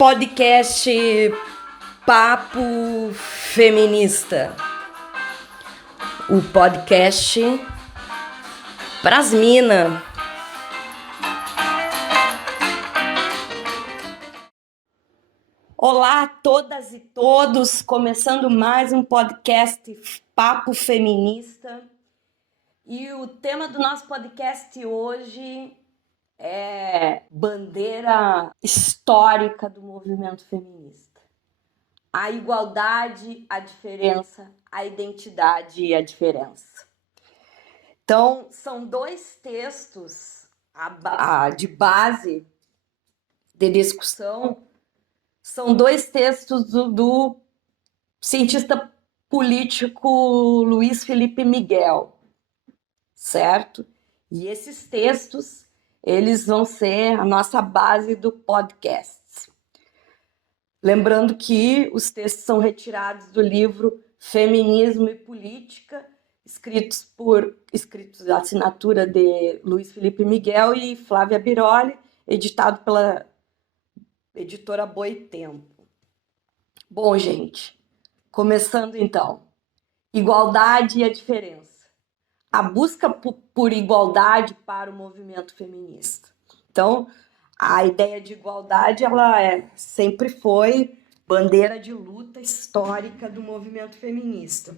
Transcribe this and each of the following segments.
Podcast Papo Feminista. O podcast pras mina. Olá a todas e todos, começando mais um podcast Papo Feminista. E o tema do nosso podcast hoje é bandeira histórica do movimento feminista. A igualdade, a diferença, a identidade e a diferença. Então, são dois textos de base de discussão, são dois textos do cientista político Luiz Felipe Miguel, certo? E esses textos, eles vão ser a nossa base do podcast. Lembrando que os textos são retirados do livro Feminismo e Política, escritos da assinatura de Luiz Felipe Miguel e Flávia Biroli, editado pela editora Boitempo. Bom, gente, começando então. Igualdade e a diferença. A busca por igualdade para o movimento feminista. Então, a ideia de igualdade, sempre foi bandeira de luta histórica do movimento feminista.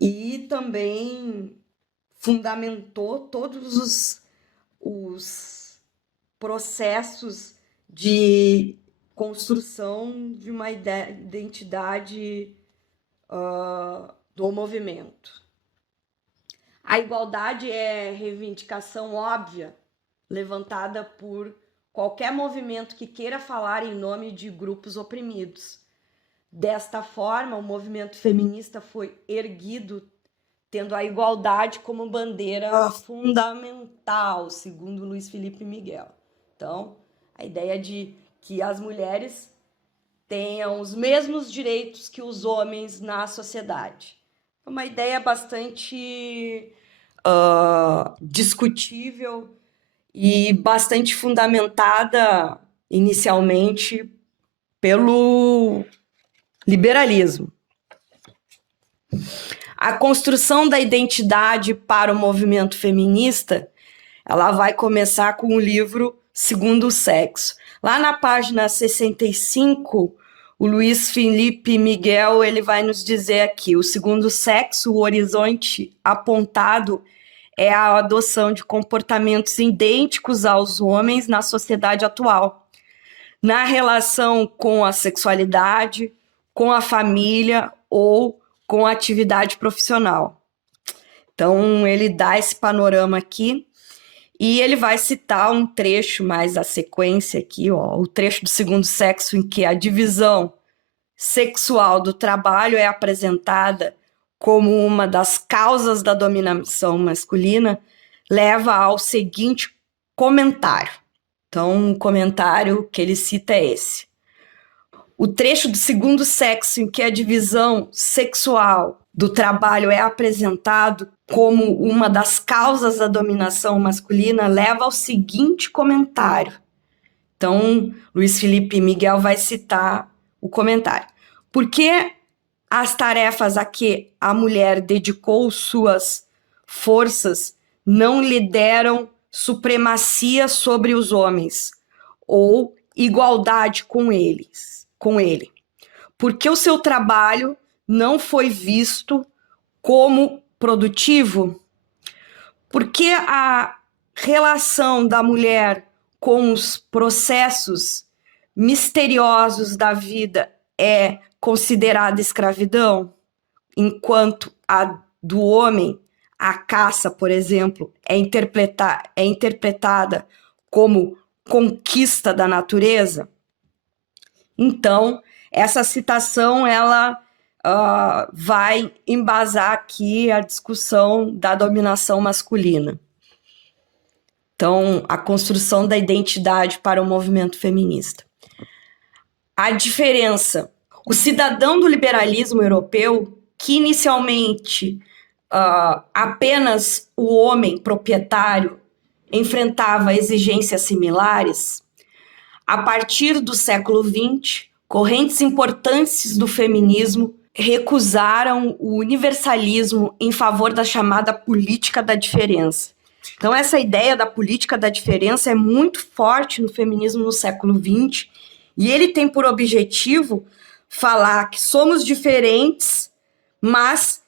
E também fundamentou todos os processos de construção de uma identidade do movimento. A igualdade é reivindicação óbvia, levantada por qualquer movimento que queira falar em nome de grupos oprimidos. Desta forma, o movimento feminista foi erguido, tendo a igualdade como bandeira fundamental, segundo Luiz Felipe Miguel. Então, a ideia de que as mulheres tenham os mesmos direitos que os homens na sociedade. É uma ideia bastante discutível e bastante fundamentada inicialmente pelo liberalismo. A construção da identidade para o movimento feminista, ela vai começar com o livro Segundo Sexo. Lá na página 65, o Luiz Felipe Miguel ele vai nos dizer aqui: o segundo sexo, o horizonte apontado é a adoção de comportamentos idênticos aos homens na sociedade atual, na relação com a sexualidade, com a família ou com a atividade profissional. Então, ele dá esse panorama aqui e ele vai citar um trecho mais da sequência aqui, o trecho do segundo sexo, em que a divisão sexual do trabalho é apresentada como uma das causas da dominação masculina, leva ao seguinte comentário. Então, o comentário que ele cita é esse: o trecho do segundo sexo em que a divisão sexual do trabalho é apresentado como uma das causas da dominação masculina leva ao seguinte comentário. Então, Luiz Felipe Miguel vai citar o comentário. Por que as tarefas a que a mulher dedicou suas forças não lhe deram supremacia sobre os homens ou igualdade com ele? Porque o seu trabalho não foi visto como produtivo? Porque a relação da mulher com os processos misteriosos da vida é considerada escravidão, enquanto a do homem, a caça, por exemplo, é interpretada como conquista da natureza? Então, essa citação ela vai embasar aqui a discussão da dominação masculina. Então, a construção da identidade para o movimento feminista. A diferença. O cidadão do liberalismo europeu, que inicialmente apenas o homem proprietário enfrentava exigências similares, A partir do século XX, correntes importantes do feminismo recusaram o universalismo em favor da chamada política da diferença. Então, essa ideia da política da diferença é muito forte no feminismo no século XX, e ele tem por objetivo falar que somos diferentes, mas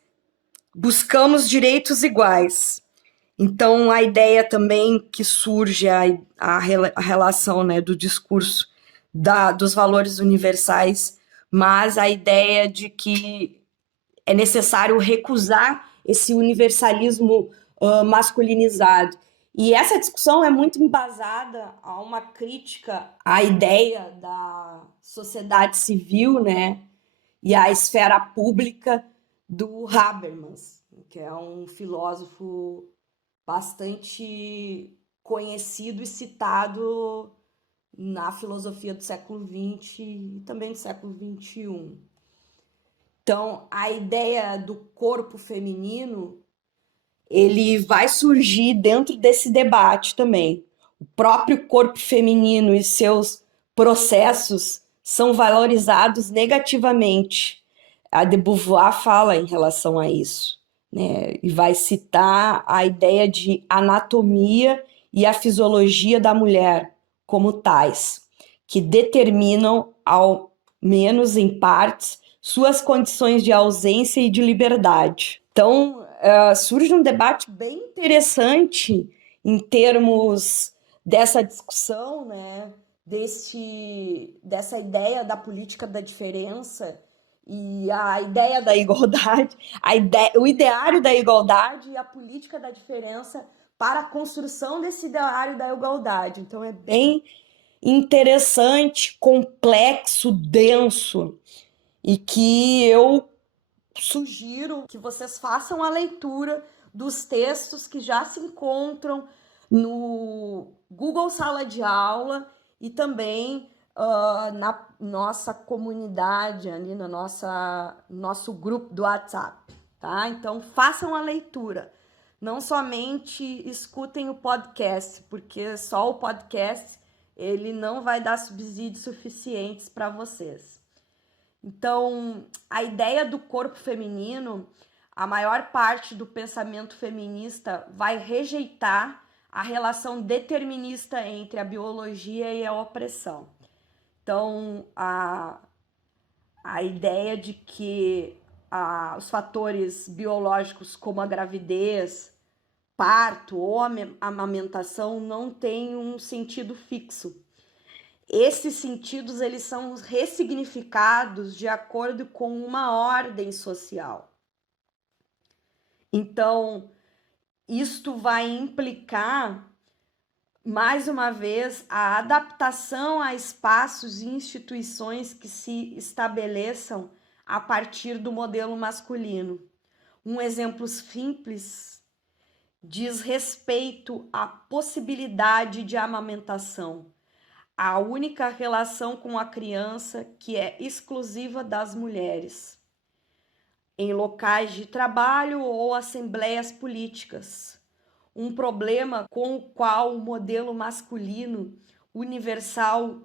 buscamos direitos iguais. Então, a ideia também que surge, a relação, né, do discurso dos valores universais, mas a ideia de que é necessário recusar esse universalismo masculinizado. E essa discussão é muito embasada a uma crítica à ideia da sociedade civil, né, e à esfera pública do Habermas, que é um filósofo bastante conhecido e citado na filosofia do século XX e também do século XXI. Então, a ideia do corpo feminino, ele vai surgir dentro desse debate também. O próprio corpo feminino e seus processos são valorizados negativamente. A de Beauvoir fala em relação a isso, né? E vai citar a ideia de anatomia e a fisiologia da mulher como tais, que determinam, ao menos em partes, suas condições de ausência e de liberdade. Então, surge um debate bem interessante em termos dessa discussão, né? Dessa ideia da política da diferença e a ideia da igualdade, o ideário da igualdade e a política da diferença para a construção desse ideário da igualdade. Então, é bem interessante, complexo, denso, e que eu sugiro que vocês façam a leitura dos textos que já se encontram no Google Sala de Aula e também na nossa comunidade, ali no nosso grupo do WhatsApp, tá? Então, façam a leitura. Não somente escutem o podcast, porque só o podcast ele não vai dar subsídios suficientes para vocês. Então, a ideia do corpo feminino, a maior parte do pensamento feminista vai rejeitar a relação determinista entre a biologia e a opressão. Então, a ideia de que os fatores biológicos como a gravidez, parto ou amamentação não têm um sentido fixo. Esses sentidos eles são ressignificados de acordo com uma ordem social. Então, isto vai implicar, mais uma vez, a adaptação a espaços e instituições que se estabeleçam a partir do modelo masculino. Um exemplo simples diz respeito à possibilidade de amamentação, a única relação com a criança que é exclusiva das mulheres, em locais de trabalho ou assembleias políticas. Um problema com o qual o modelo masculino universal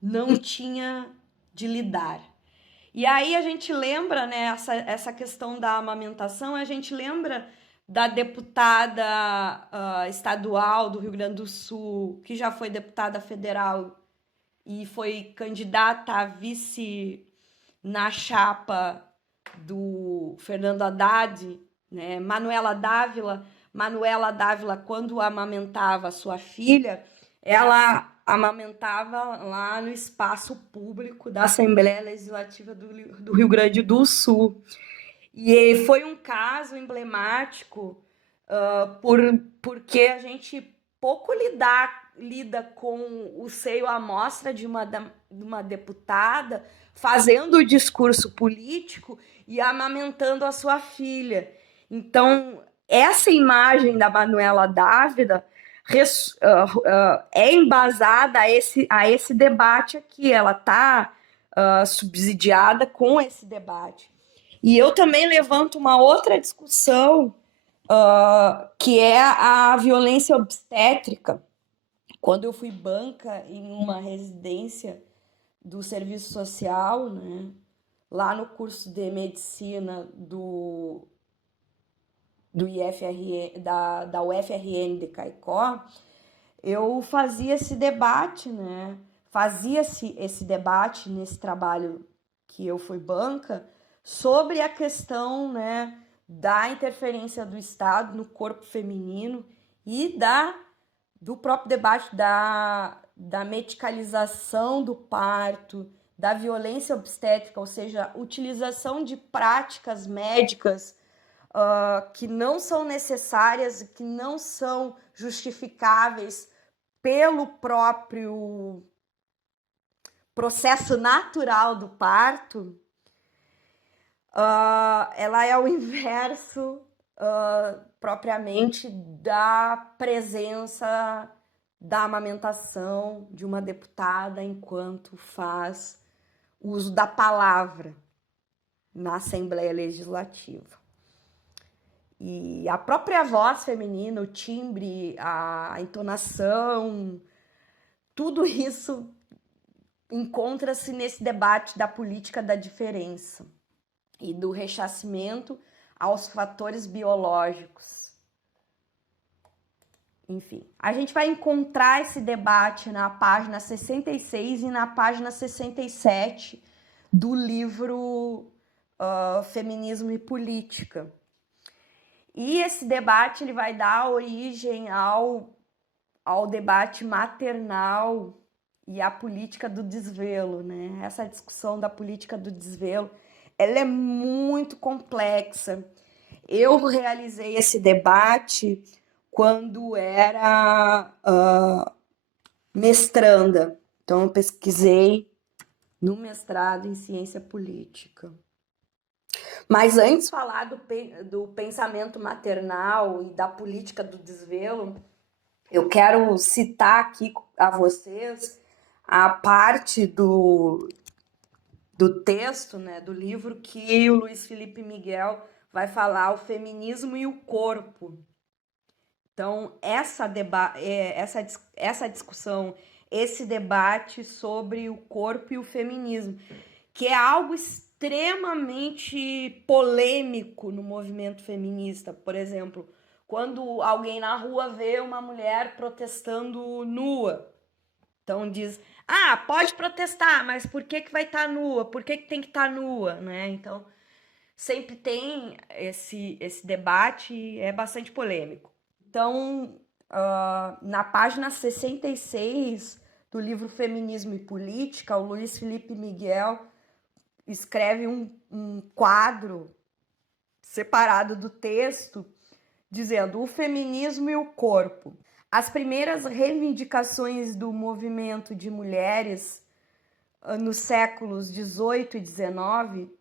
não tinha de lidar. E aí a gente lembra, né, essa questão da amamentação, a gente lembra da deputada estadual do Rio Grande do Sul, que já foi deputada federal e foi candidata a vice na chapa do Fernando Haddad, né? Manuela Dávila, quando amamentava sua filha, ela amamentava lá no espaço público da Assembleia Legislativa do Rio Grande do Sul. E foi um caso emblemático porque a gente pouco lida com o seio à mostra de uma deputada fazendo o discurso político e amamentando a sua filha. Então, essa imagem da Manuela Dávila é embasada a esse debate aqui, ela está subsidiada com esse debate. E eu também levanto uma outra discussão, que é a violência obstétrica, Quando eu fui banca em uma residência do serviço social, né, lá no curso de medicina do IFRN, da UFRN de Caicó, eu fazia esse debate, né? Fazia-se esse debate nesse trabalho que eu fui banca sobre a questão, né, da interferência do Estado no corpo feminino e do próprio debate da medicalização do parto, da violência obstétrica, ou seja, utilização de práticas médicas que não são necessárias, que não são justificáveis pelo próprio processo natural do parto, ela é o inverso propriamente da presença da amamentação de uma deputada enquanto faz uso da palavra na Assembleia Legislativa. E a própria voz feminina, o timbre, a entonação, tudo isso encontra-se nesse debate da política da diferença e do rechaçamento aos fatores biológicos. Enfim, a gente vai encontrar esse debate na página 66 e na página 67 do livro Feminismo e Política. E esse debate ele vai dar origem ao debate maternal e à política do desvelo, né? Essa discussão da política do desvelo, ela é muito complexa. Eu realizei esse debate quando era mestranda. Então, eu pesquisei no mestrado em ciência política. Mas antes de falar do pensamento maternal e da política do desvelo, eu quero citar aqui a vocês a parte do texto, né, do livro que o Luiz Felipe Miguel vai falar, o feminismo e o corpo. Então, essa discussão, esse debate sobre o corpo e o feminismo, que é algo extremamente polêmico no movimento feminista. Por exemplo, quando alguém na rua vê uma mulher protestando nua, então diz, pode protestar, mas por que vai estar nua? Por que tem que estar nua? Né? Então, sempre tem esse debate e é bastante polêmico. Então, na página 66 do livro Feminismo e Política, o Luiz Felipe Miguel escreve um quadro separado do texto, dizendo: o feminismo e o corpo. As primeiras reivindicações do movimento de mulheres nos séculos 18 e 19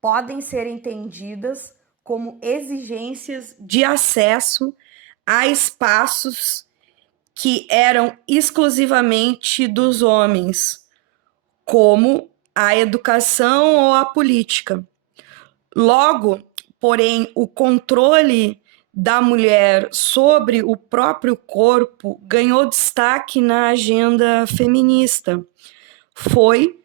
podem ser entendidas como exigências de acesso a espaços que eram exclusivamente dos homens, como a educação ou a política. Logo, porém, o controle da mulher sobre o próprio corpo ganhou destaque na agenda feminista. Foi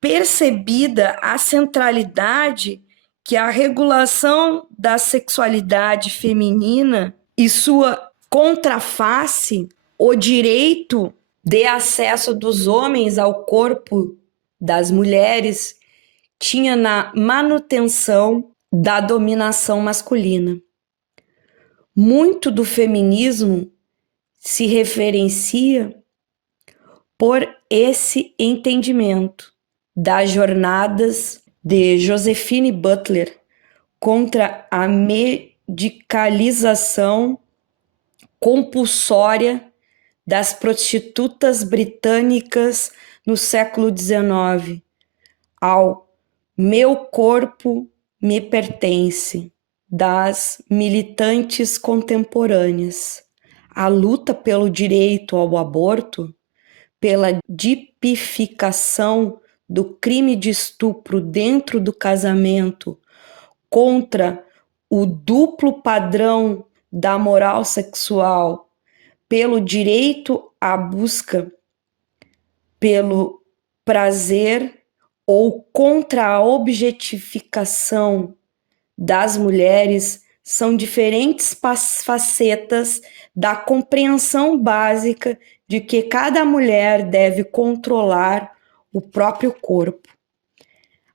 percebida a centralidade que a regulação da sexualidade feminina e sua contraface, o direito de acesso dos homens ao corpo das mulheres, tinha na manutenção da dominação masculina. Muito do feminismo se referencia por esse entendimento das jornadas de Josephine Butler contra a medicalização compulsória das prostitutas britânicas no século XIX, ao meu corpo me pertence, das militantes contemporâneas. A luta pelo direito ao aborto, pela tipificação do crime de estupro dentro do casamento, contra o duplo padrão da moral sexual, pelo direito a busca pelo prazer ou contra a objetificação das mulheres são diferentes facetas da compreensão básica de que cada mulher deve controlar o próprio corpo.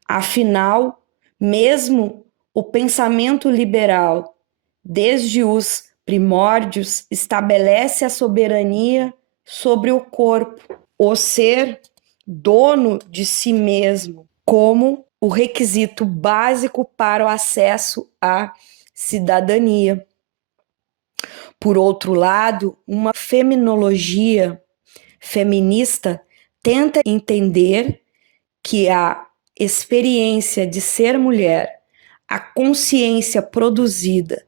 Afinal, mesmo o pensamento liberal, desde os primórdios, estabelece a soberania sobre o corpo, o ser dono de si mesmo, como o requisito básico para o acesso à cidadania. Por outro lado, uma feminologia feminista tenta entender que a experiência de ser mulher, a consciência produzida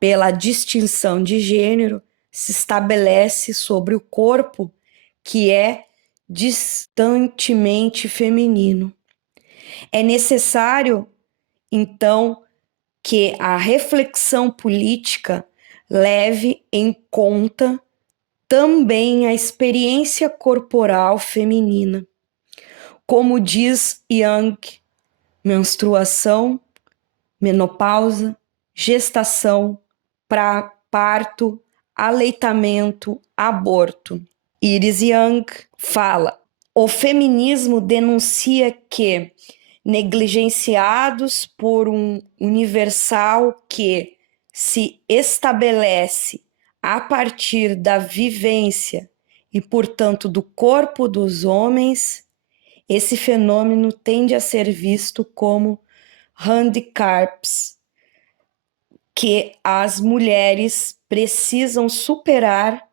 pela distinção de gênero, se estabelece sobre o corpo que é distantemente feminino. É necessário, então, que a reflexão política leve em conta também a experiência corporal feminina. Como diz Jung, menstruação, menopausa, gestação, parto, aleitamento, aborto. Iris Young fala: o feminismo denuncia que, negligenciados por um universal que se estabelece a partir da vivência e, portanto, do corpo dos homens, esse fenômeno tende a ser visto como handicaps que as mulheres precisam superar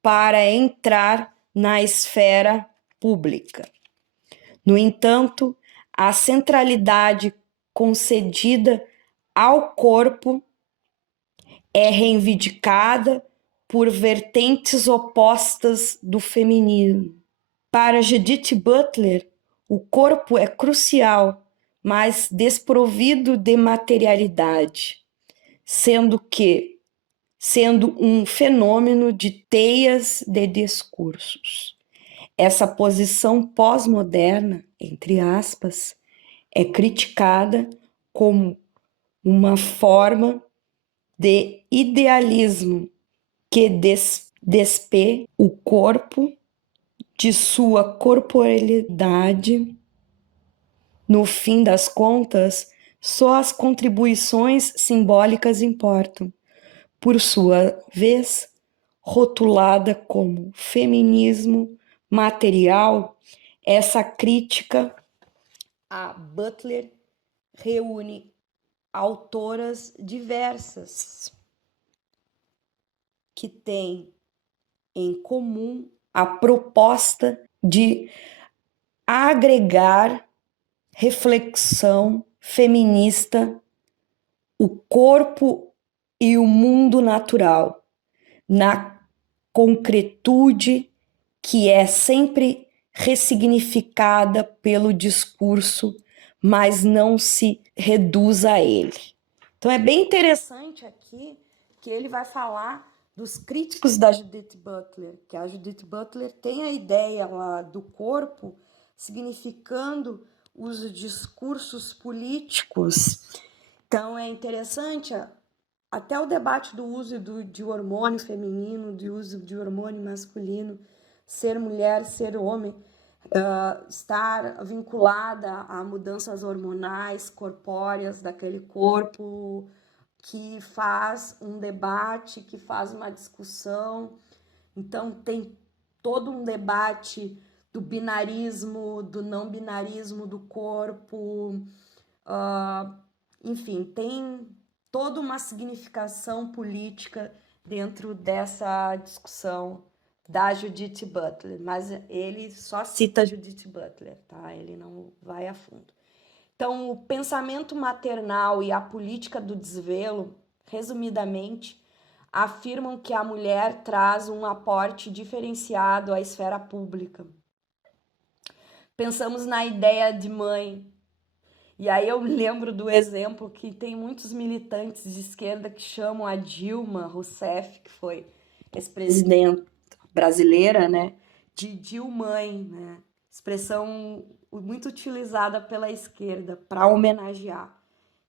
para entrar na esfera pública. No entanto, a centralidade concedida ao corpo é reivindicada por vertentes opostas do feminismo. Para Judith Butler, o corpo é crucial, mas desprovido de materialidade, sendo um fenômeno de teias de discursos. Essa posição pós-moderna, entre aspas, é criticada como uma forma de idealismo que despe o corpo de sua corporeidade. No fim das contas, só as contribuições simbólicas importam. Por sua vez, rotulada como feminismo material, essa crítica a Butler reúne autoras diversas que têm em comum a proposta de agregar reflexão feminista, o corpo e o mundo natural, na concretude que é sempre ressignificada pelo discurso, mas não se reduz a ele. Então é bem interessante aqui que ele vai falar dos críticos da Judith Butler, que a Judith Butler tem a ideia lá do corpo significando os discursos políticos. Então é interessante até o debate do uso de hormônio feminino, de uso de hormônio masculino, ser mulher, ser homem, estar vinculada a mudanças hormonais, corpóreas daquele corpo, que faz um debate, que faz uma discussão. Então tem todo um debate do binarismo, do não binarismo do corpo, enfim, tem toda uma significação política dentro dessa discussão da Judith Butler, mas ele só cita Judith Butler, tá? Ele não vai a fundo. Então, o pensamento maternal e a política do desvelo, resumidamente, afirmam que a mulher traz um aporte diferenciado à esfera pública. Pensamos na ideia de mãe. E aí eu me lembro do exemplo que tem muitos militantes de esquerda que chamam a Dilma Rousseff, que foi ex-presidente brasileira, né, de Dilmãe, né, expressão muito utilizada pela esquerda para homenagear.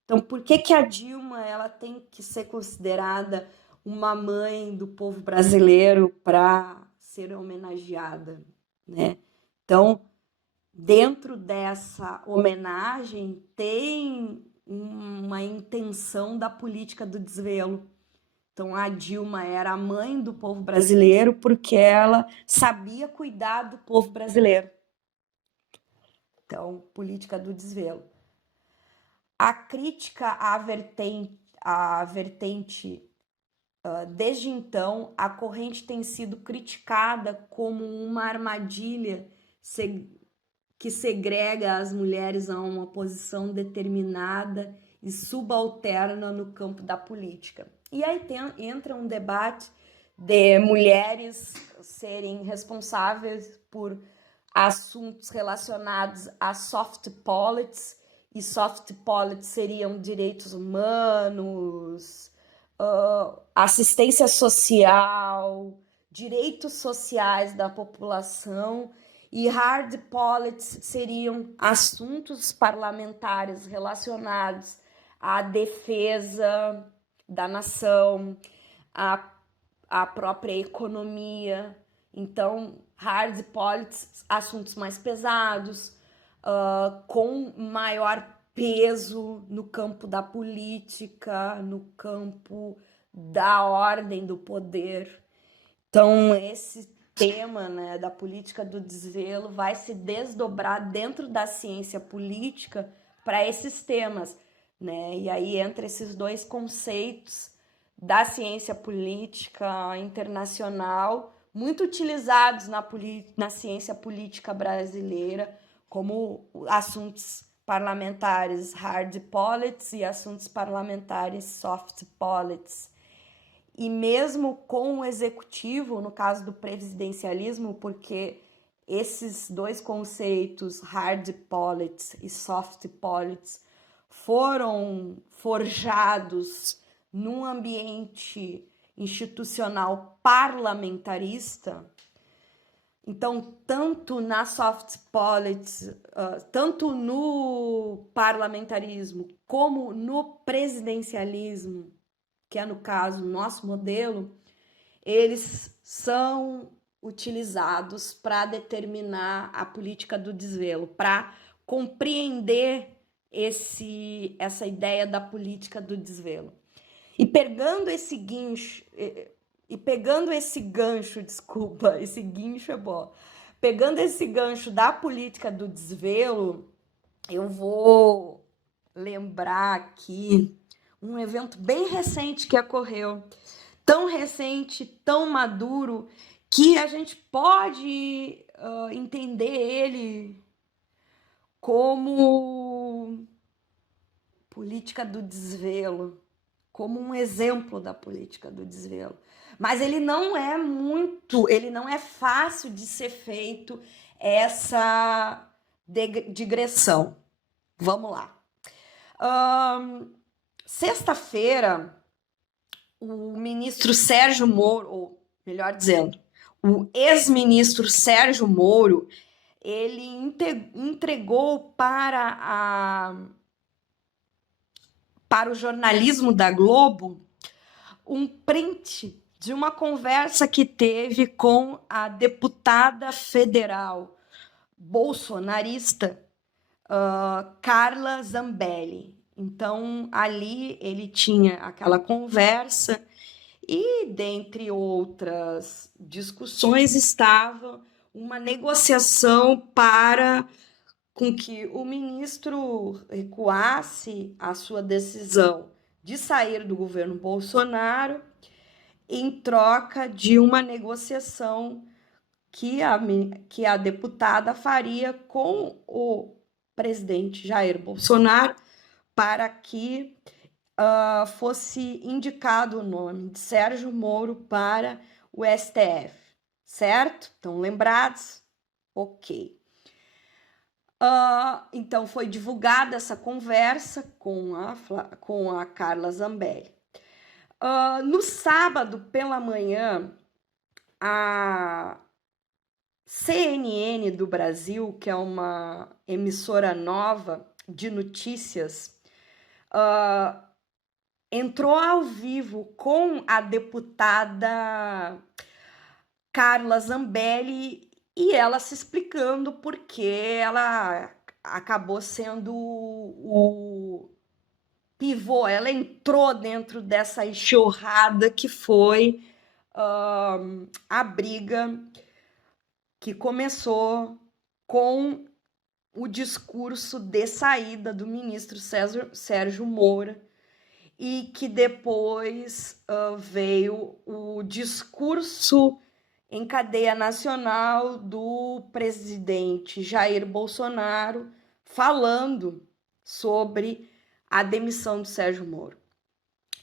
Então, por que que a Dilma ela tem que ser considerada uma mãe do povo brasileiro para ser homenageada, né? Então, dentro dessa homenagem tem uma intenção da política do desvelo. Então, a Dilma era a mãe do povo brasileiro porque ela sabia cuidar do povo brasileiro. Então, política do desvelo. A crítica à vertente, desde então, a corrente tem sido criticada como uma armadilha que segrega as mulheres a uma posição determinada e subalterna no campo da política. E aí entra um debate de mulheres serem responsáveis por assuntos relacionados a soft politics, e soft politics seriam direitos humanos, assistência social, direitos sociais da população, e hard politics seriam assuntos parlamentares relacionados à defesa da nação, à própria economia. Então, hard politics, assuntos mais pesados, com maior peso no campo da política, no campo da ordem do poder. Então, esse tema, né, da política do desvelo vai se desdobrar dentro da ciência política para esses temas, né? E aí entra esses dois conceitos da ciência política internacional, muito utilizados na ciência política brasileira, como assuntos parlamentares hard politics e assuntos parlamentares soft politics. E mesmo com o executivo, no caso do presidencialismo, porque esses dois conceitos, hard politics e soft politics, foram forjados num ambiente institucional parlamentarista. Então, tanto na soft politics, tanto no parlamentarismo como no presidencialismo, que é, no caso, o nosso modelo, eles são utilizados para determinar a política do desvelo, para compreender essa ideia da política do desvelo. E pegando esse guincho, esse guincho é bom. Pegando esse gancho da política do desvelo, eu vou lembrar aqui um evento bem recente que ocorreu, tão recente, tão maduro, que a gente pode entender ele como política do desvelo, como um exemplo da política do desvelo. Mas ele não é fácil de ser feito essa digressão. Vamos lá. Sexta-feira, o ministro Sérgio Moro, ou melhor dizendo, o ex-ministro Sérgio Moro, ele entregou para o jornalismo da Globo um print de uma conversa que teve com a deputada federal bolsonarista Carla Zambelli. Então, ali ele tinha aquela conversa e, dentre outras discussões, estava uma negociação para com que o ministro recuasse a sua decisão de sair do governo Bolsonaro em troca de uma negociação que a deputada faria com o presidente Jair Bolsonaro para que fosse indicado o nome de Sérgio Moro para o STF, certo? Estão lembrados? Ok. Então, foi divulgada essa conversa com a Carla Zambelli. No sábado, pela manhã, A CNN do Brasil, que é uma emissora nova de notícias, entrou ao vivo com a deputada Carla Zambelli e ela se explicando porque ela acabou sendo o pivô, ela entrou dentro dessa enxurrada que foi a briga que começou com o discurso de saída do ministro Sérgio Moro e que depois veio o discurso em cadeia nacional do presidente Jair Bolsonaro falando sobre a demissão do Sérgio Moro.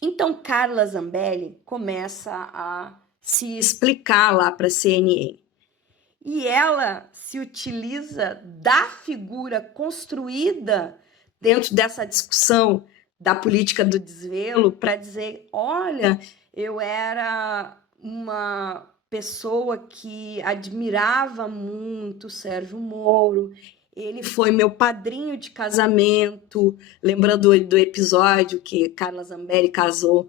Então, Carla Zambelli começa a se explicar lá para a CNN. E ela se utiliza da figura construída dentro dessa discussão da política do desvelo para dizer, olha, eu era uma pessoa que admirava muito o Sérgio Moro, ele foi meu padrinho de casamento, lembrando do episódio que Carla Zambelli casou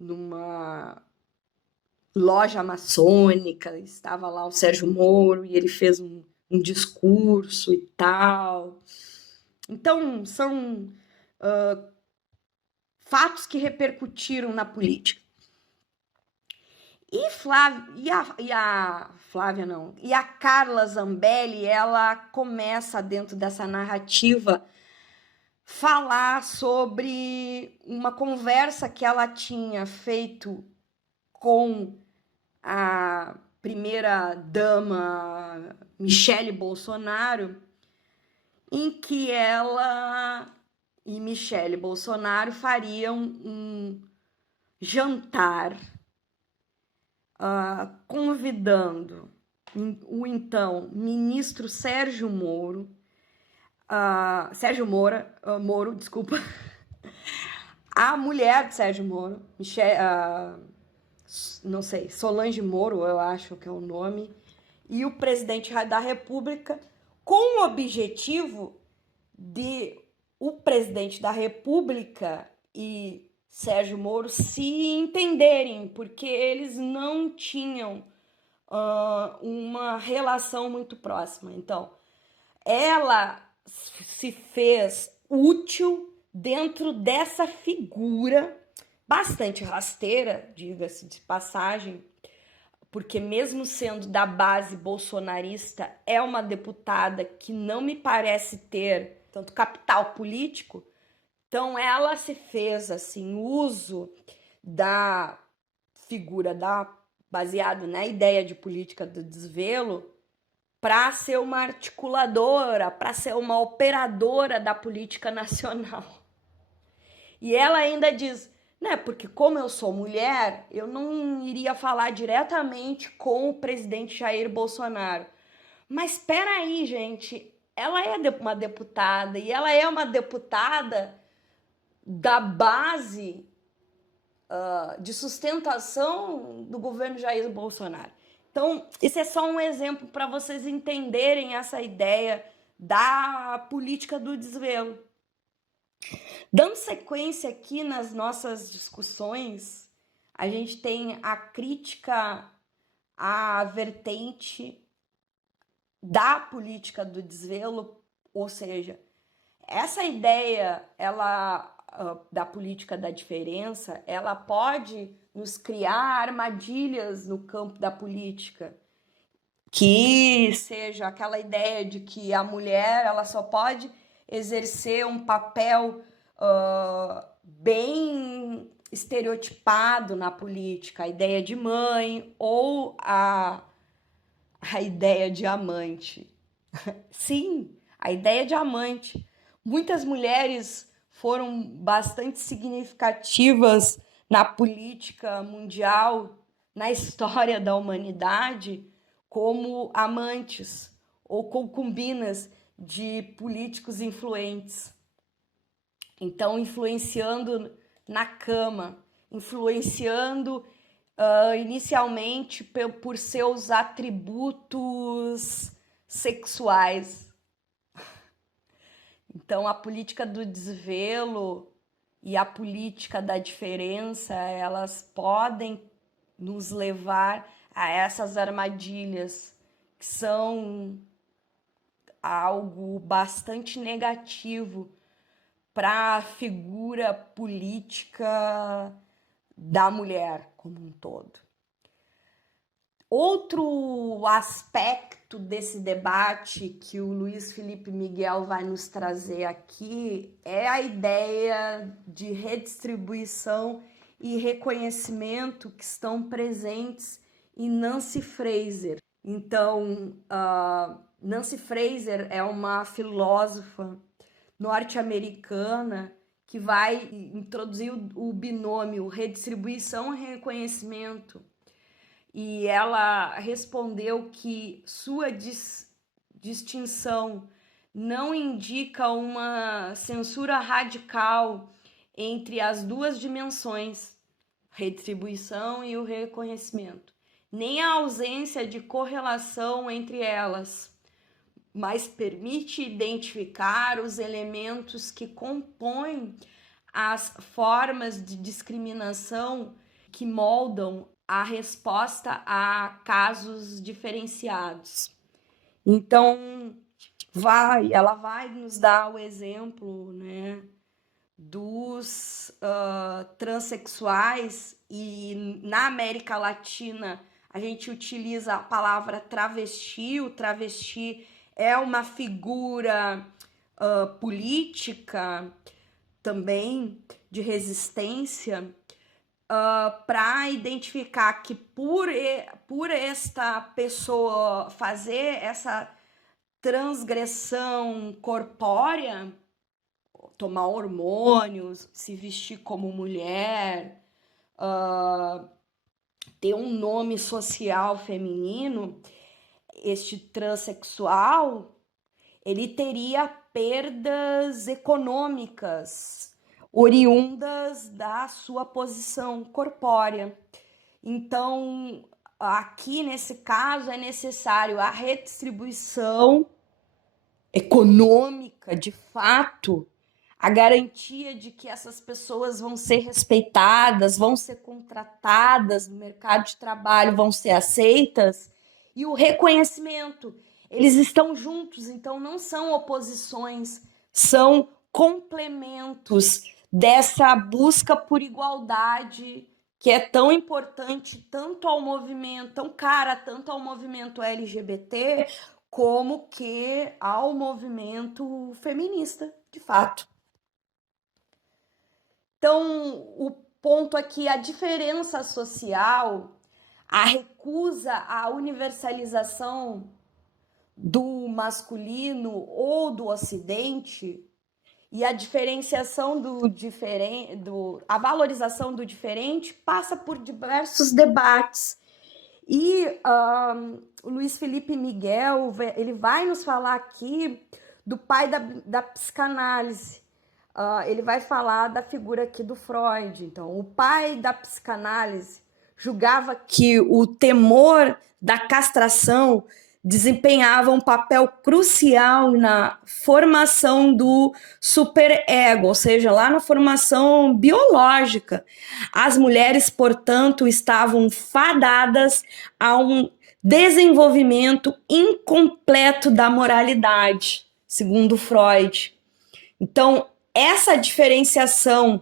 numa loja maçônica, estava lá o Sérgio Moro e ele fez um discurso e tal. Então, são fatos que repercutiram na política. E a Carla Zambelli, ela começa dentro dessa narrativa falar sobre uma conversa que ela tinha feito com a primeira-dama Michele Bolsonaro, em que ela e Michele Bolsonaro fariam um jantar convidando o então ministro Sérgio Moro, a mulher de Sérgio Moro, não sei, Solange Moro, eu acho que é o nome, e o presidente da República, com o objetivo de o presidente da República e Sérgio Moro se entenderem, porque eles não tinham uma relação muito próxima. Então, ela se fez útil dentro dessa figura bastante rasteira, diga-se de passagem, porque mesmo sendo da base bolsonarista, é uma deputada que não me parece ter tanto capital político. Então ela se fez assim uso da figura baseado na ideia de política do desvelo para ser uma articuladora, para ser uma operadora da política nacional. E ela ainda diz, né, porque como eu sou mulher, eu não iria falar diretamente com o presidente Jair Bolsonaro. Mas espera aí, gente, ela é uma deputada e ela é uma deputada da base de sustentação do governo Jair Bolsonaro. Então, esse é só um exemplo para vocês entenderem essa ideia da política do desvelo. Dando sequência aqui nas nossas discussões, a gente tem a crítica à vertente da política do desvelo, ou seja, essa ideia da política da diferença, ela pode nos criar armadilhas no campo da política, que seja aquela ideia de que a mulher ela só pode exercer um papel bem estereotipado na política, a ideia de mãe ou a ideia de amante. Sim, a ideia de amante. Muitas mulheres foram bastante significativas na política mundial, na história da humanidade, como amantes ou concubinas de políticos influentes. Então, influenciando na cama, influenciando inicialmente por seus atributos sexuais. Então, a política do desvelo e a política da diferença, elas podem nos levar a essas armadilhas que são algo bastante negativo para a figura política da mulher como um todo. Outro aspecto desse debate que o Luiz Felipe Miguel vai nos trazer aqui é a ideia de redistribuição e reconhecimento que estão presentes em Nancy Fraser. Então, Nancy Fraser é uma filósofa norte-americana que vai introduzir o binômio redistribuição e reconhecimento. E ela respondeu que sua distinção não indica uma censura radical entre as duas dimensões, redistribuição e o reconhecimento, nem a ausência de correlação entre elas, mas permite identificar os elementos que compõem as formas de discriminação que moldam a resposta a casos diferenciados. Então, ela vai nos dar o exemplo, né, dos transexuais, e na América Latina a gente utiliza a palavra travesti. O travesti é uma figura política também de resistência, para identificar que por esta pessoa fazer essa transgressão corpórea, tomar hormônios, se vestir como mulher, ter um nome social feminino, este transexual, ele teria perdas econômicas oriundas da sua posição corpórea. Então, aqui nesse caso é necessário a redistribuição econômica, de fato, a garantia de que essas pessoas vão ser respeitadas, vão ser contratadas no mercado de trabalho, vão ser aceitas, e o reconhecimento. Eles estão juntos, então não são oposições, são complementos dessa busca por igualdade que é tão importante tanto ao movimento, tanto ao movimento LGBT como que ao movimento feminista, de fato. Então, o ponto aqui, a diferença social, a recusa à universalização do masculino ou do ocidente, e a diferenciação a valorização do diferente passa por diversos debates. E o Luiz Felipe Miguel, ele vai nos falar aqui do pai da psicanálise. Ele vai falar da figura aqui do Freud. Então, o pai da psicanálise julgava que o temor da castração desempenhava um papel crucial na formação do superego, ou seja, lá na formação biológica. As mulheres, portanto, estavam fadadas a um desenvolvimento incompleto da moralidade, segundo Freud. Então, essa diferenciação,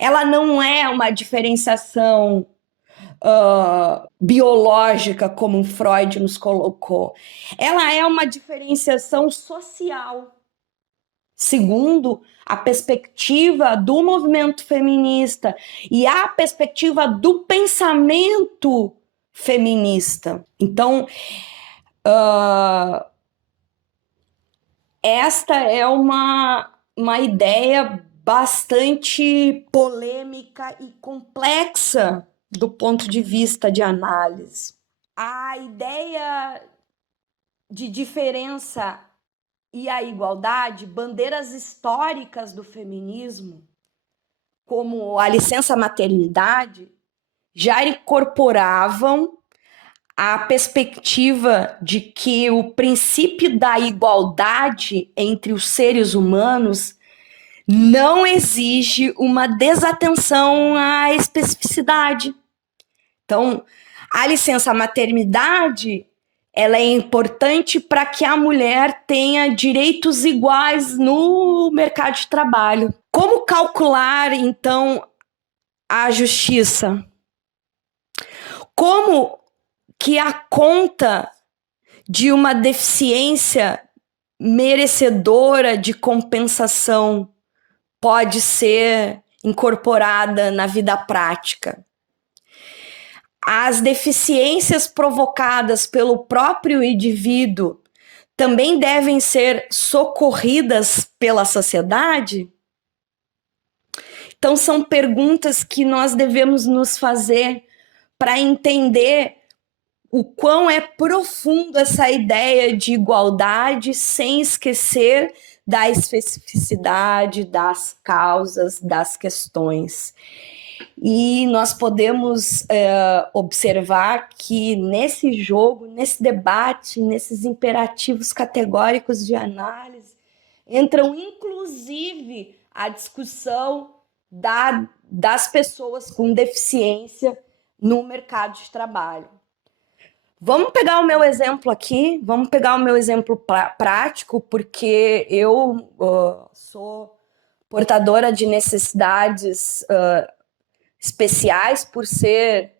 ela não é uma diferenciação biológica, como Freud nos colocou. Ela é uma diferenciação social, segundo a perspectiva do movimento feminista e a perspectiva do pensamento feminista. Então, esta é uma ideia bastante polêmica e complexa do ponto de vista de análise. A ideia de diferença e a igualdade, bandeiras históricas do feminismo, como a licença maternidade, já incorporavam a perspectiva de que o princípio da igualdade entre os seres humanos não exige uma desatenção à especificidade. Então, a licença maternidade, ela é importante para que a mulher tenha direitos iguais no mercado de trabalho. Como calcular, então, a justiça? Como que a conta de uma deficiência merecedora de compensação pode ser incorporada na vida prática? As deficiências provocadas pelo próprio indivíduo também devem ser socorridas pela sociedade? Então, são perguntas que nós devemos nos fazer para entender o quão é profundo essa ideia de igualdade, sem esquecer da especificidade das causas, das questões. E nós podemos observar que nesse jogo, nesse debate, nesses imperativos categóricos de análise, entram inclusive a discussão das pessoas com deficiência no mercado de trabalho. Vamos pegar o meu exemplo aqui, vamos pegar o meu exemplo prático, porque eu sou portadora de necessidades especiais por ser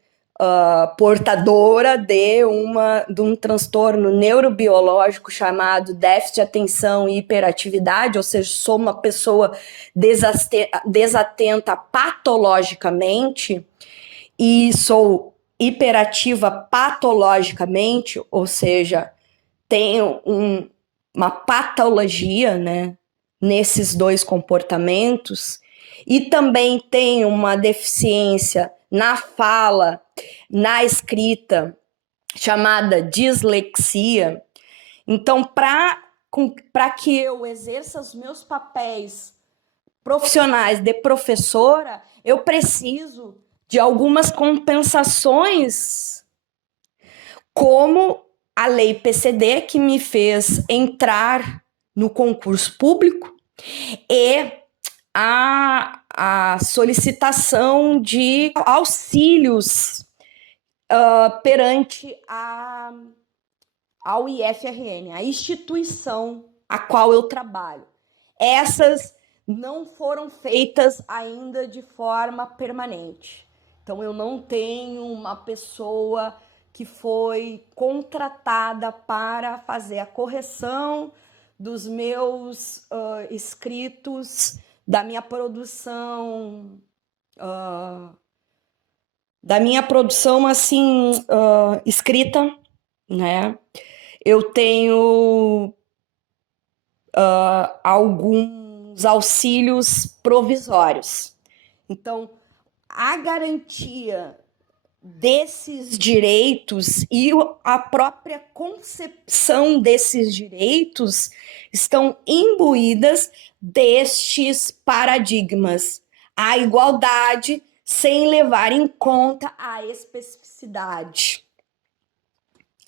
portadora de um transtorno neurobiológico chamado déficit de atenção e hiperatividade, ou seja, sou uma pessoa desatenta patologicamente e sou hiperativa patologicamente, ou seja, tenho uma patologia, né, nesses dois comportamentos, e também tenho uma deficiência na fala, na escrita, chamada dislexia. Então, para que eu exerça os meus papéis profissionais de professora, eu preciso de algumas compensações, como a lei PCD, que me fez entrar no concurso público, e a solicitação de auxílios perante ao IFRN, a instituição a qual eu trabalho. Essas não foram feitas ainda de forma permanente. Então, eu não tenho uma pessoa que foi contratada para fazer a correção dos meus escritos, da minha produção, assim, escrita, né? Eu tenho alguns auxílios provisórios. Então, a garantia desses direitos e a própria concepção desses direitos estão imbuídas destes paradigmas. A igualdade sem levar em conta a especificidade,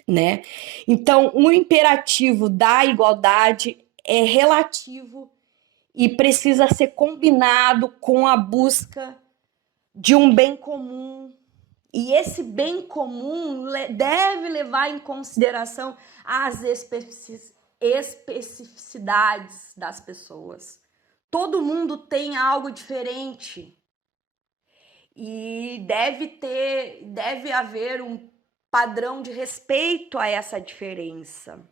né? Então, o imperativo da igualdade é relativo e precisa ser combinado com a busca de um bem comum. E esse bem comum deve levar em consideração as especificidades das pessoas. Todo mundo tem algo diferente e deve haver um padrão de respeito a essa diferença.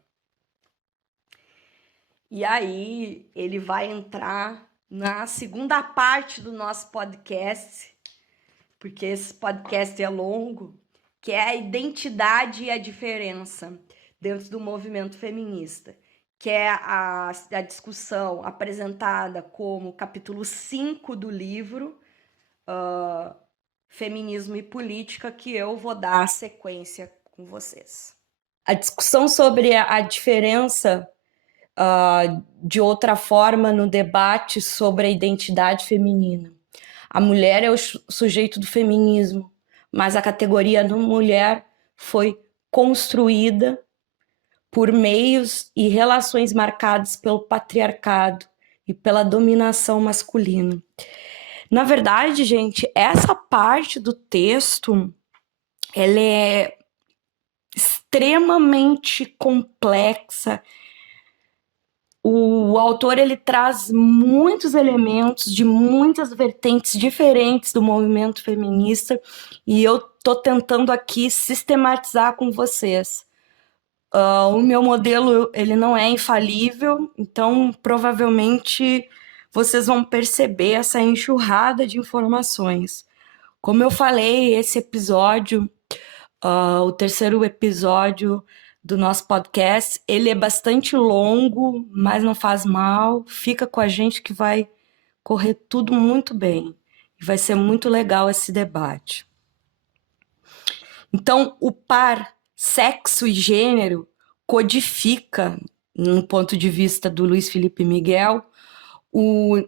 E aí ele vai entrar na segunda parte do nosso podcast, porque esse podcast é longo, que é a identidade e a diferença dentro do movimento feminista, que é a discussão apresentada como capítulo 5 do livro Feminismo e Política, que eu vou dar a sequência com vocês. A discussão sobre a diferença, de outra forma, no debate sobre a identidade feminina. A mulher é o sujeito do feminismo, mas a categoria de mulher foi construída por meios e relações marcadas pelo patriarcado e pela dominação masculina. Na verdade, gente, essa parte do texto, ela é extremamente complexa. O autor, ele traz muitos elementos de muitas vertentes diferentes do movimento feminista, e eu tô tentando aqui sistematizar com vocês. O meu modelo, ele não é infalível, então provavelmente vocês vão perceber essa enxurrada de informações. Como eu falei, esse episódio, o terceiro episódio do nosso podcast, ele é bastante longo, mas não faz mal. Fica com a gente que vai correr tudo muito bem. Vai ser muito legal esse debate. Então, o par sexo e gênero codifica, no ponto de vista do Luiz Felipe Miguel, o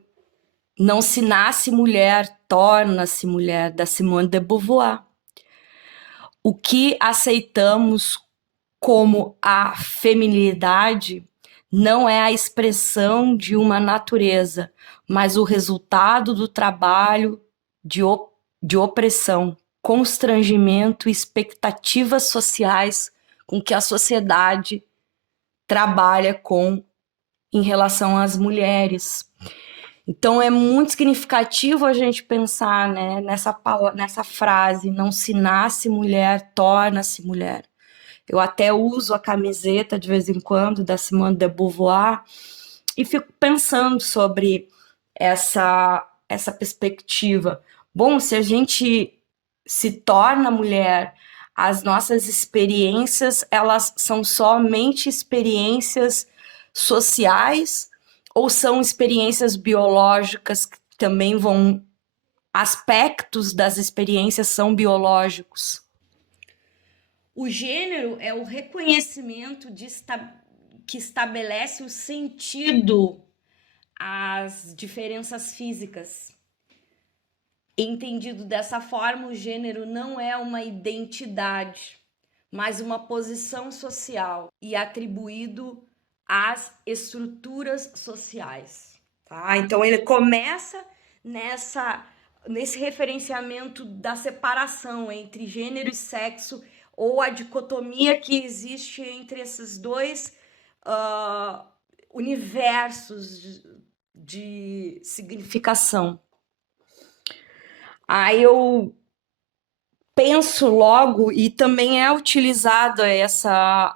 não se nasce mulher, torna-se mulher, da Simone de Beauvoir. O que aceitamos como a feminilidade não é a expressão de uma natureza, mas o resultado do trabalho de opressão, constrangimento e expectativas sociais com que a sociedade trabalha em relação às mulheres. Então é muito significativo a gente pensar, né, nessa frase, não se nasce mulher, torna-se mulher. Eu até uso a camiseta de vez em quando da Simone de Beauvoir e fico pensando sobre essa perspectiva. Bom, se a gente se torna mulher, as nossas experiências, elas são somente experiências sociais ou são experiências biológicas que também aspectos das experiências são biológicos? O gênero é o reconhecimento que estabelece o sentido às diferenças físicas. Entendido dessa forma, o gênero não é uma identidade, mas uma posição social e atribuído às estruturas sociais. Tá? Então ele começa nesse referenciamento da separação entre gênero e sexo, ou a dicotomia que existe entre esses dois universos de significação. Aí eu penso logo, e também é utilizada essa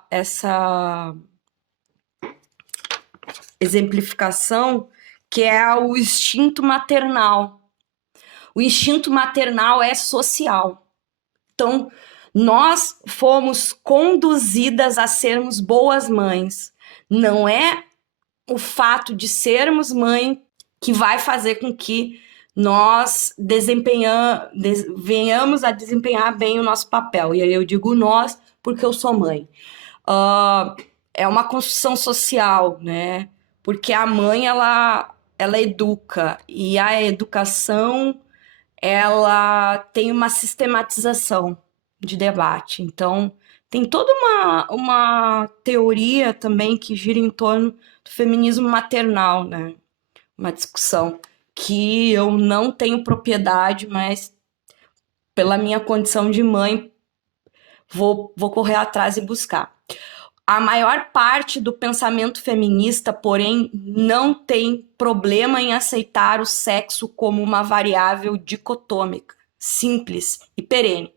exemplificação, que é o instinto maternal. O instinto maternal é social. Então, nós fomos conduzidas a sermos boas mães. Não é o fato de sermos mãe que vai fazer com que nós venhamos a desempenhar bem o nosso papel. E aí eu digo nós porque eu sou mãe. É uma construção social, né? Porque a mãe, ela educa, e a educação, ela tem uma sistematização de debate. Então, tem toda uma teoria também que gira em torno do feminismo maternal, né? Uma discussão que eu não tenho propriedade, mas pela minha condição de mãe, vou correr atrás e buscar. A maior parte do pensamento feminista, porém, não tem problema em aceitar o sexo como uma variável dicotômica, simples e perene.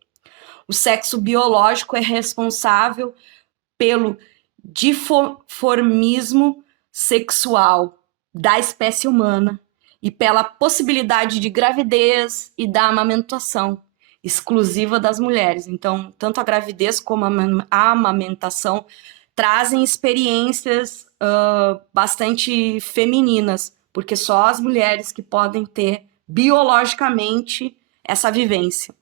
O sexo biológico é responsável pelo diformismo sexual da espécie humana e pela possibilidade de gravidez e da amamentação exclusiva das mulheres. Então, tanto a gravidez como a amamentação trazem experiências bastante femininas, porque só as mulheres que podem ter biologicamente essa vivência.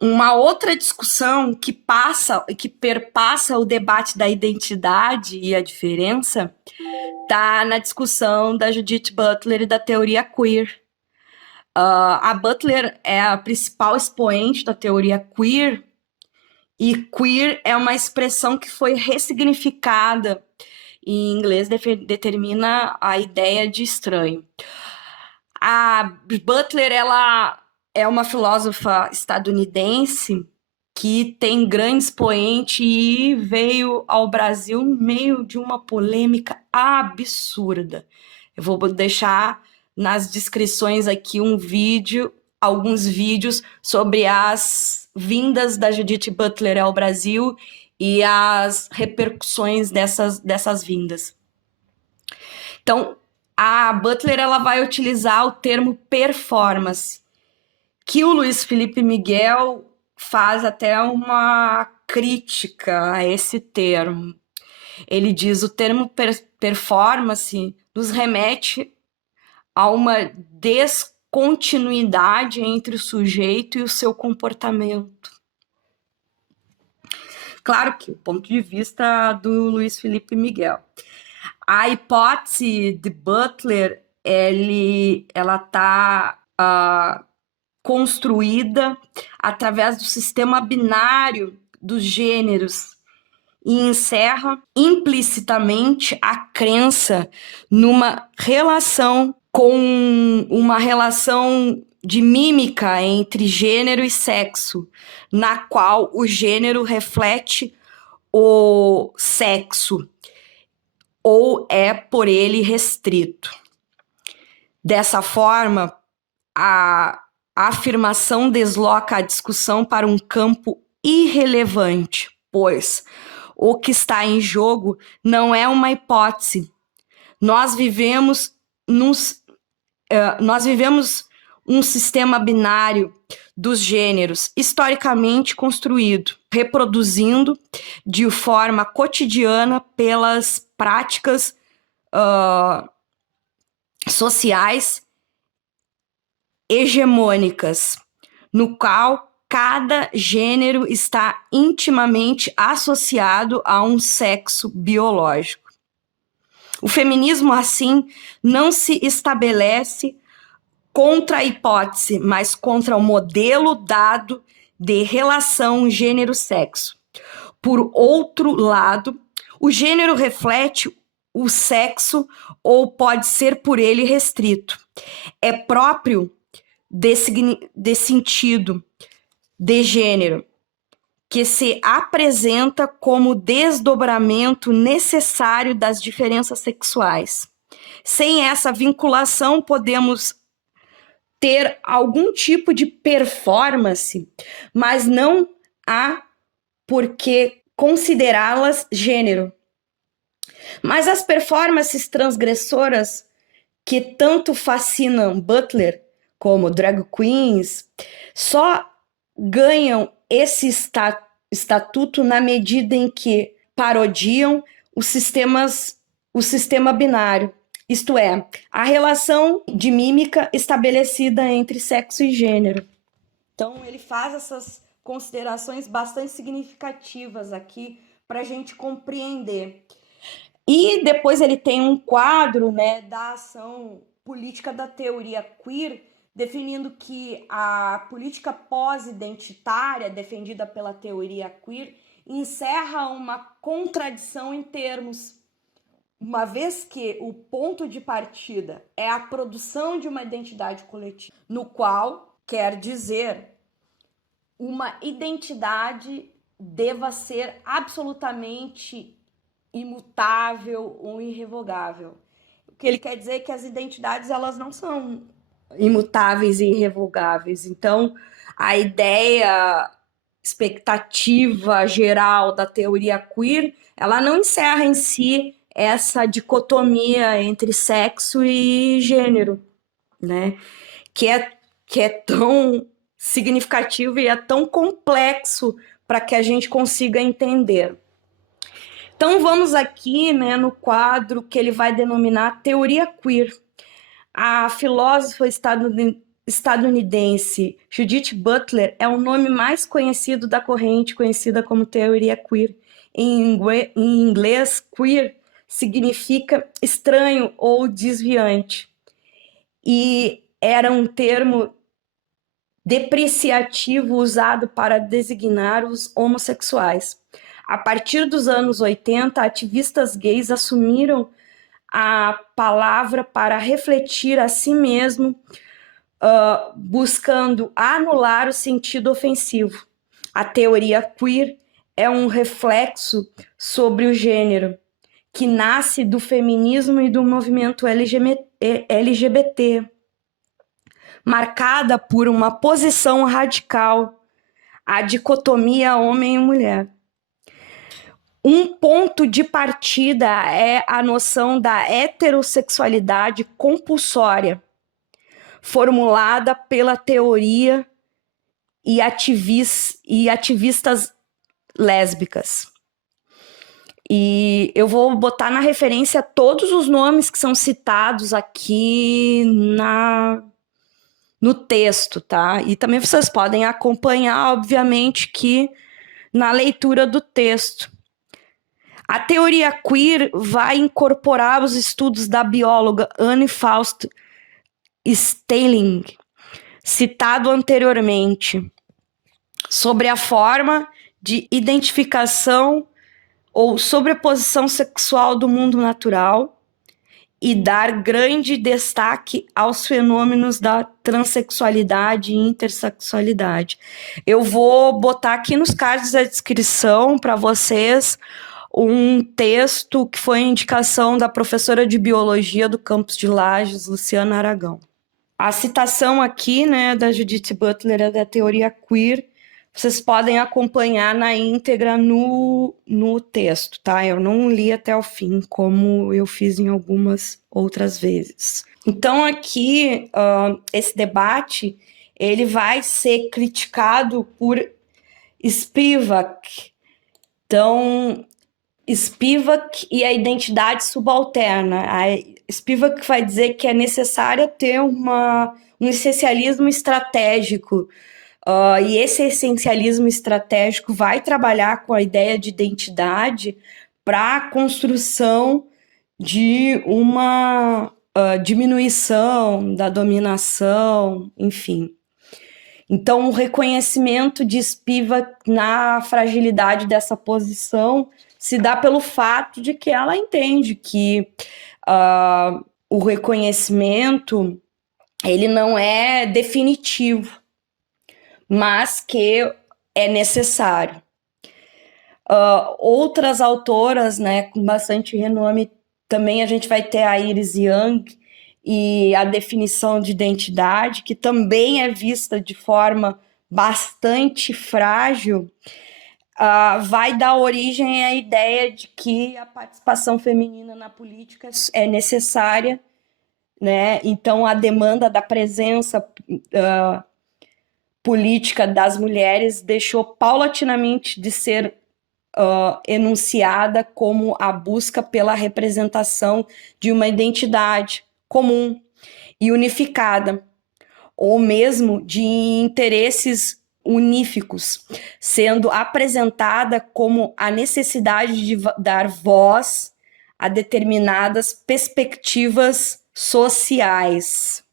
Uma outra discussão que perpassa o debate da identidade e a diferença está na discussão da Judith Butler e da teoria queer. A Butler é a principal expoente da teoria queer, e queer é uma expressão que foi ressignificada. Em inglês, determina a ideia de estranho. A Butler, ela é uma filósofa estadunidense que tem grande expoente e veio ao Brasil no meio de uma polêmica absurda. Eu vou deixar nas descrições aqui alguns vídeos sobre as vindas da Judith Butler ao Brasil e as repercussões dessas vindas. Então, a Butler ela vai utilizar o termo performance, que o Luiz Felipe Miguel faz até uma crítica a esse termo. Ele diz: o termo performance nos remete a uma descontinuidade entre o sujeito e o seu comportamento. Claro que o ponto de vista do Luiz Felipe Miguel. A hipótese de Butler, ela está construída através do sistema binário dos gêneros e encerra implicitamente a crença numa relação de mímica entre gênero e sexo, na qual o gênero reflete o sexo ou é por ele restrito. Dessa forma, a afirmação desloca a discussão para um campo irrelevante, pois o que está em jogo não é uma hipótese. Nós vivemos um sistema binário dos gêneros historicamente construído, reproduzindo de forma cotidiana pelas práticas sociais hegemônicas, no qual cada gênero está intimamente associado a um sexo biológico. O feminismo, assim, não se estabelece contra a hipótese, mas contra o modelo dado de relação gênero-sexo. Por outro lado, o gênero reflete o sexo ou pode ser por ele restrito. É próprio de sentido de gênero que se apresenta como desdobramento necessário das diferenças sexuais. Sem essa vinculação, podemos ter algum tipo de performance, mas não há por que considerá-las gênero. Mas as performances transgressoras que tanto fascinam Butler, como drag queens, só ganham esse estatuto na medida em que parodiam o sistema binário, isto é, a relação de mímica estabelecida entre sexo e gênero. Então, ele faz essas considerações bastante significativas aqui para a gente compreender. E depois ele tem um quadro, né, da ação política da teoria queer, definindo que a política pós-identitária defendida pela teoria queer encerra uma contradição em termos, uma vez que o ponto de partida é a produção de uma identidade coletiva, no qual quer dizer uma identidade deva ser absolutamente imutável ou irrevogável. O que ele quer dizer é que as identidades elas não são imutáveis e irrevogáveis. Então, a expectativa geral da teoria queer, ela não encerra em si essa dicotomia entre sexo e gênero, né? Que é tão significativo e é tão complexo para que a gente consiga entender. Então, vamos aqui, né, no quadro que ele vai denominar teoria queer. A filósofa estadunidense Judith Butler é o nome mais conhecido da corrente conhecida como teoria queer. Em inglês, queer significa estranho ou desviante. E era um termo depreciativo usado para designar os homossexuais. A partir dos anos 80, ativistas gays assumiram a palavra para refletir a si mesmo, buscando anular o sentido ofensivo. A teoria queer é um reflexo sobre o gênero, que nasce do feminismo e do movimento LGBT, marcada por uma posição radical, a dicotomia homem e mulher. Um ponto de partida é a noção da heterossexualidade compulsória, formulada pela teoria e ativistas lésbicas. E eu vou botar na referência todos os nomes que são citados aqui no texto, tá? E também vocês podem acompanhar, obviamente, que na leitura do texto. A teoria queer vai incorporar os estudos da bióloga Anne Faust Stelling, citado anteriormente, sobre a forma de identificação ou sobreposição sexual do mundo natural e dar grande destaque aos fenômenos da transexualidade e intersexualidade. Eu vou botar aqui nos cards da descrição para vocês um texto que foi indicação da professora de biologia do campus de Lages, Luciana Aragão. A citação aqui, né, da Judith Butler é da teoria queer. Vocês podem acompanhar na íntegra no texto, tá? Eu não li até o fim, como eu fiz em algumas outras vezes. Então, aqui, esse debate, ele vai ser criticado por Spivak. Então, Spivak e a identidade subalterna. A Spivak vai dizer que é necessário ter um essencialismo estratégico, e esse essencialismo estratégico vai trabalhar com a ideia de identidade para a construção de uma diminuição da dominação, enfim. Então, o reconhecimento de Spivak na fragilidade dessa posição se dá pelo fato de que ela entende que o reconhecimento ele não é definitivo, mas que é necessário. Outras autoras, né, com bastante renome, também a gente vai ter a Iris Young e a definição de identidade, que também é vista de forma bastante frágil, vai dar origem à ideia de que a participação feminina na política é necessária, né? Então, a demanda da presença política das mulheres deixou paulatinamente de ser enunciada como a busca pela representação de uma identidade comum e unificada, ou mesmo de interesses uníficos, sendo apresentada como a necessidade de dar voz a determinadas perspectivas sociais.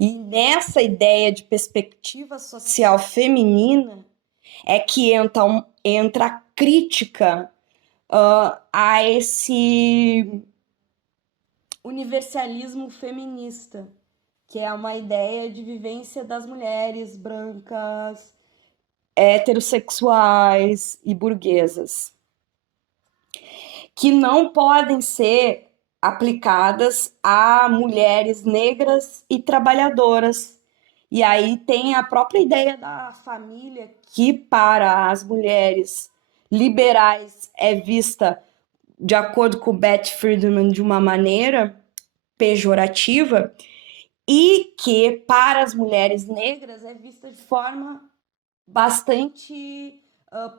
E nessa ideia de perspectiva social feminina é que entra a crítica a esse universalismo feminista, que é uma ideia de vivência das mulheres brancas, heterossexuais e burguesas, que não podem ser aplicadas a mulheres negras e trabalhadoras. E aí tem a própria ideia da família, que para as mulheres liberais é vista, de acordo com Beth Friedman, de uma maneira pejorativa, e que para as mulheres negras é vista de forma bastante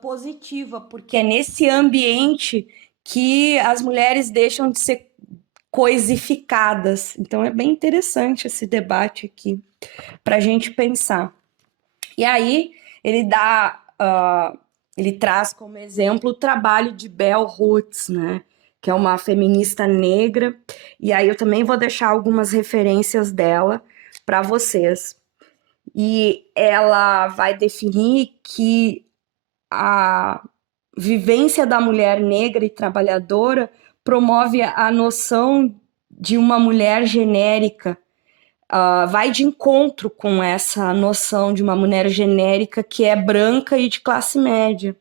positiva, porque é nesse ambiente que as mulheres deixam de ser coisificadas. Então é bem interessante esse debate aqui para a gente pensar. E aí ele ele traz como exemplo o trabalho de Bell Hooks, né, que é uma feminista negra, e aí eu também vou deixar algumas referências dela, para vocês. E ela vai definir que a vivência da mulher negra e trabalhadora promove a noção de uma mulher genérica, vai de encontro com essa noção de uma mulher genérica que é branca e de classe média.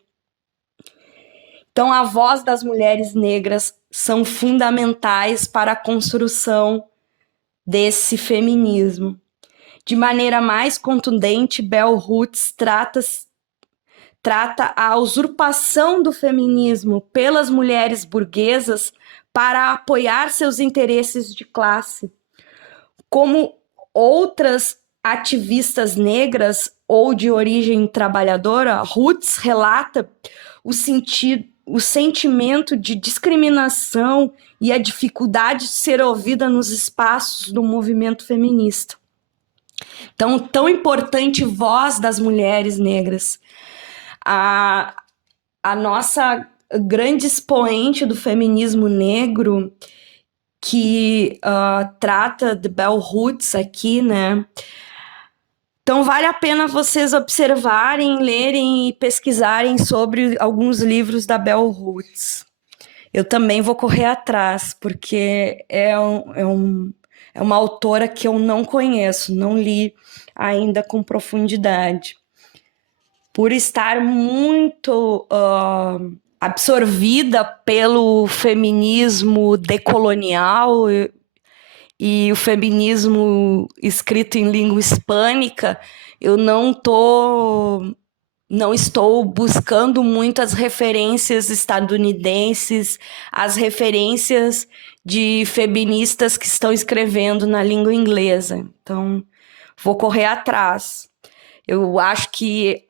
Então, a voz das mulheres negras são fundamentais para a construção desse feminismo. De maneira mais contundente, Bell Hooks trata a usurpação do feminismo pelas mulheres burguesas para apoiar seus interesses de classe. Como outras ativistas negras ou de origem trabalhadora, Hooks relata o sentimento de discriminação e a dificuldade de ser ouvida nos espaços do movimento feminista. Então, tão importante voz das mulheres negras. A nossa grande expoente do feminismo negro, que trata de Bell Hooks aqui, né? Então, vale a pena vocês observarem, lerem e pesquisarem sobre alguns livros da Bell Hooks. Eu também vou correr atrás, porque é uma autora que eu não conheço, não li ainda com profundidade. Por estar muito absorvida pelo feminismo decolonial e o feminismo escrito em língua hispânica, eu não estou buscando muitas referências estadunidenses, as referências de feministas que estão escrevendo na língua inglesa. Então, vou correr atrás. Eu acho que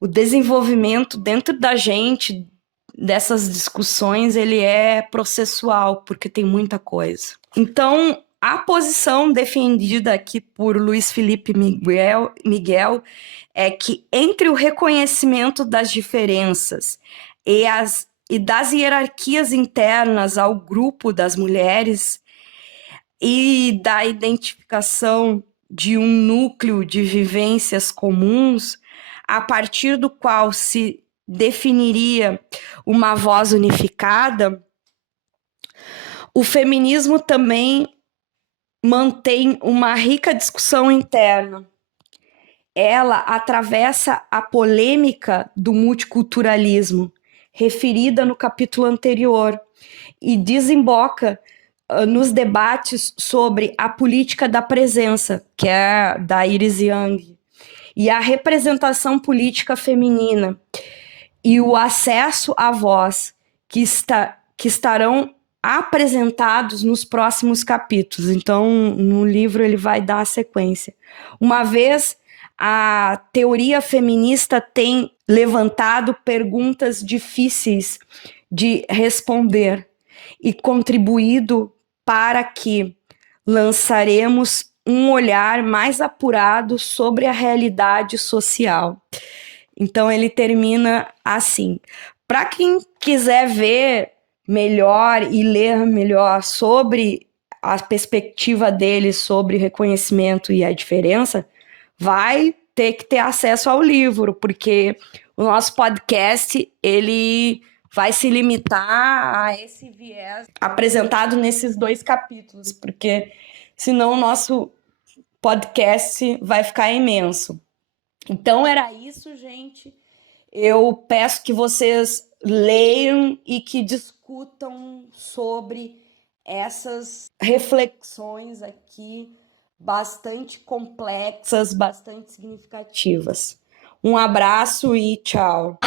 o desenvolvimento dentro da gente, dessas discussões, ele é processual, porque tem muita coisa. Então, a posição defendida aqui por Luiz Felipe Miguel é que entre o reconhecimento das diferenças e das hierarquias internas ao grupo das mulheres e da identificação de um núcleo de vivências comuns, a partir do qual se definiria uma voz unificada, o feminismo também mantém uma rica discussão interna. Ela atravessa a polêmica do multiculturalismo, referida no capítulo anterior, e desemboca nos debates sobre a política da presença, que é da Iris Young, e a representação política feminina, e o acesso à voz, que estarão apresentados nos próximos capítulos. Então, no livro ele vai dar a sequência. Uma vez a teoria feminista tem levantado perguntas difíceis de responder e contribuído para que lançaremos um olhar mais apurado sobre a realidade social. Então ele termina assim: para quem quiser ver melhor e ler melhor sobre a perspectiva dele sobre reconhecimento e a diferença, vai ter que ter acesso ao livro, porque o nosso podcast ele vai se limitar a esse viés apresentado nesses 2 capítulos, porque senão o nosso podcast vai ficar imenso. Então era isso, gente. Eu peço que vocês leiam e que discutam sobre essas reflexões aqui bastante complexas, bastante significativas. Um abraço e tchau.